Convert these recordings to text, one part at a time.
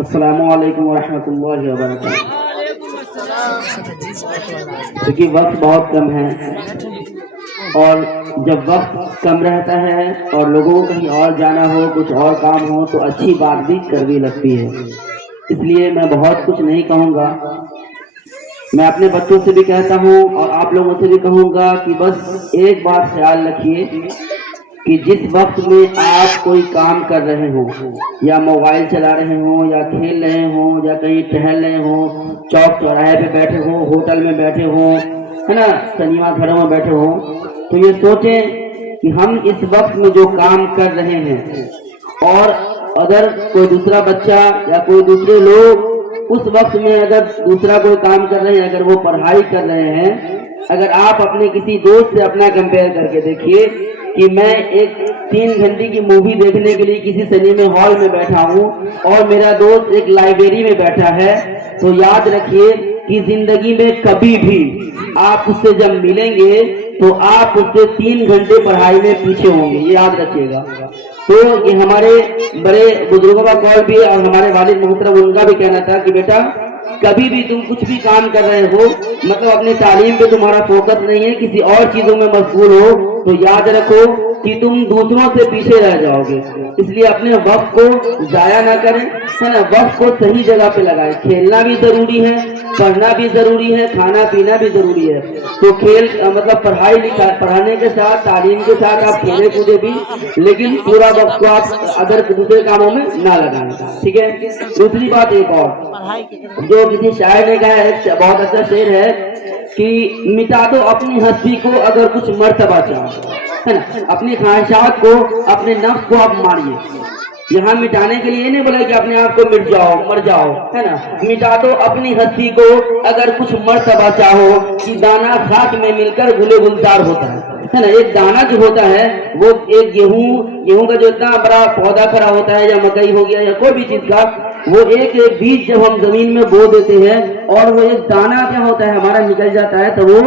अस्सलामु अलैकुम वरहमतुल्लाहि वबरकातुहू। क्योंकि वक्त बहुत कम है और जब वक्त कम रहता है और लोगों को कहीं और जाना हो, कुछ और काम हो, तो अच्छी बात भी कड़वी लगती है। इसलिए मैं बहुत कुछ नहीं कहूँगा। मैं अपने बच्चों से भी कहता हूँ और आप लोगों से भी कहूँगा कि बस एक बात ख्याल रखिए कि जिस वक्त में आप कोई काम कर रहे हो, या मोबाइल चला रहे हो, या खेल रहे हो, या कहीं टहल रहे हो, चौक चौराहे पे बैठे हो, होटल में बैठे हो, है ना, सिनेमा घरों में बैठे हो, तो ये सोचें कि हम इस वक्त में जो काम कर रहे हैं और अगर कोई दूसरा बच्चा या कोई दूसरे लोग उस वक्त में अगर दूसरा कोई काम कर रहे हैं, अगर वो पढ़ाई कर रहे हैं, अगर आप अपने किसी दोस्त से अपना कंपेयर करके देखिए कि मैं एक 3 घंटे की मूवी देखने के लिए किसी सिनेमा हॉल में बैठा हूँ और मेरा दोस्त एक लाइब्रेरी में बैठा है, तो याद रखिए कि जिंदगी में कभी भी आप उससे जब मिलेंगे तो आप उससे 3 घंटे पढ़ाई में पीछे होंगे, ये याद रखिएगा। तो ये हमारे बड़े बुजुर्गों का कॉल भी और हमारे वालिद मोहतरम उनका भी कहना था कि बेटा कभी भी तुम कुछ भी काम कर रहे हो, मतलब अपने तालीम पे तुम्हारा फोकस नहीं है, किसी और चीजों में मशगूल हो, तो याद रखो कि तुम दूसरों से पीछे रह जाओगे। इसलिए अपने वक्त को जाया ना करें, है ना, वक्त को सही जगह पे लगाएं। खेलना भी जरूरी है, पढ़ना भी जरूरी है, खाना पीना भी जरूरी है। तो खेल मतलब पढ़ाने के साथ, तालीम के साथ आप खेले कूदे भी, लेकिन पूरा वक्त को आप अदर दूसरे कामों में ना लगाएं, ठीक है। दूसरी बात एक और, जो किसी शायर ने कहा है, बहुत अच्छा शेर है कि मिटा दो अपनी हस्ती को अगर कुछ मर्तबा चाहो, है ना, अपनी ख्वाहिशात को, अपने नफ्स को आप मारिए। यहाँ मिटाने के लिए नहीं बोला कि अपने आप को मिट जाओ, मर जाओ, है ना, मिटा दो अपनी हस्ती को अगर कुछ मर्तबा चाहो कि दाना खाक में मिलकर गुले गुलजार होता है ना। एक दाना जो होता है वो एक गेहूं का जो इतना बड़ा पौधा खड़ा होता है, या मकई हो गया या कोई भी चीज का, वो एक एक बीज जब हम जमीन में बो देते हैं और वो एक दाना क्या होता है हमारा निकल जाता है, तो वो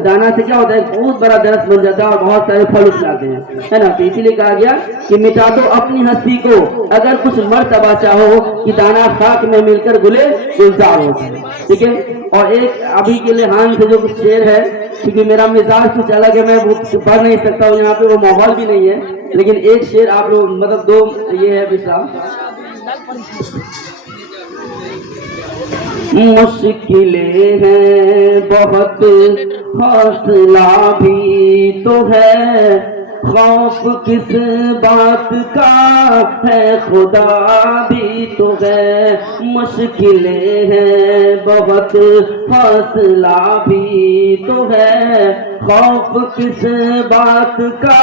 दाना से क्या होता है, बहुत बड़ा दरख्त बन जाता है और बहुत सारे फल उगलाते हैं, है ना। तो इसीलिए कहा गया कि मिटा दो अपनी हस्ती को अगर कुछ मर्तबा चाहो कि दाना खाक में मिलकर गुले गुलजार होते हैं, ठीक है। और एक अभी के लिहाज से जो कुछ शेर है, क्योंकि मेरा मिजाज कुछ अलग है, मैं वो पढ़ नहीं सकता हूँ, यहाँ पे वो माहौल भी नहीं है, लेकिन एक शेर आप लोग मतलब दो ये है विश्राम। मुश्किलें हैं बहुत, हौसला भी तो है, खौफ किस बात का है, खुदा भी तो है। मुश्किलें हैं बहुत, हौसला भी तो है, खौफ किस बात का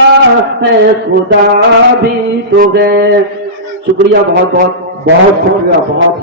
है, खुदा भी तो है। शुक्रिया, बहुत बहुत बहुत शुक्रिया, बहुत